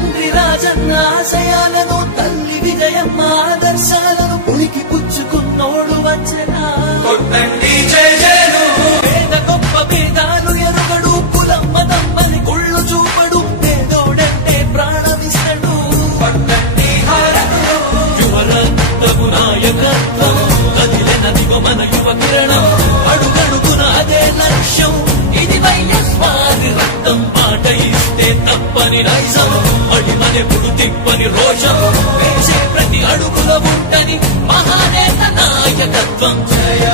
తండ్రి రాజన్న ఆశయాలను తల్లి విజయమ్మ ఆదర్శాలను పులికి పుచ్చుకున్నోడు వచ్చనా పేద గొప్ప భేదాలు ఎరుగడు కులమ్మ తమ్మని కుళ్ళు చూపడు పేదోడంటే ప్రాణమిస్తడు యువరక్తము నాయకత్వం కదిలినదిగో మన యువ కిరణం అడుగడుగున అదే లక్ష్యం ఇది వైఎస్ఆర్ రక్తం మాట ఇస్తే తప్పని నైజం అడిమనెప్పుడు తిప్పని రోషం వేసే ప్రతి అడుగుల ఉంటని మహానేత నాయకత్వం జయ